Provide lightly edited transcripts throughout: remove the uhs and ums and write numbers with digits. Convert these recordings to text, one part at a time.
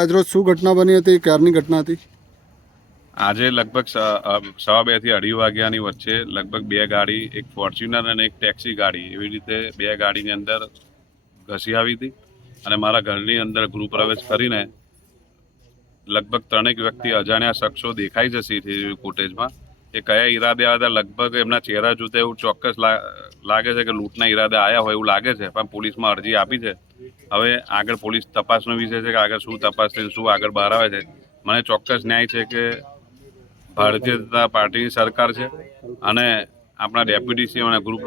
આજરોજ શું ઘટના બની હતી, ક્યારની ઘટના હતી? આજે લગભગ 2:15 થી 2:30 વાગ્યાની વચ્ચે લગભગ બે ગાડી, એક ફોર્ચ્યુનર અને એક ટેક્સી ગાડી, એવી રીતે બે ગાડીની અંદર ઘસી આવી હતી અને મારા ઘરની અંદર ગૃહ પ્રવેશ કરીને લગભગ 3 વ્યક્તિ અજાણ્યા શખ્સો દેખાઈ છે સીસીટીવી ફૂટેજમાં. એ કયા ઈરાદે આવ્યા હતા, લગભગ એમના ચહેરા જોતા એવું ચોક્કસ લાગે છે કે લૂંટના ઈરાદે આવ્યા હોય એવું લાગે છે, પણ પોલીસમાં અરજી આપી છે. હવે આગળ પોલીસ તપાસનો વિષય છે કે આગળ શું તપાસ છે, શું આગળ બહાર આવે છે. મને ચોક્કસ ન્યાય છે કે ભારતીય જનતા પાર્ટીની સરકાર છે અને આપણા ડેપ્યુટી સીએમ અને ગૃહ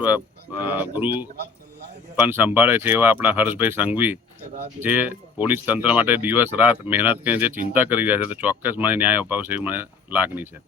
પણ સંભાળે છે એવા આપણા હર્ષભાઈ સંઘવી, જે પોલીસ તંત્ર માટે દિવસ રાત મહેનત કરીને જે ચિંતા કરી રહ્યા છે, તો ચોક્કસ મને ન્યાય અપાવશે એવી મને લાગણી છે.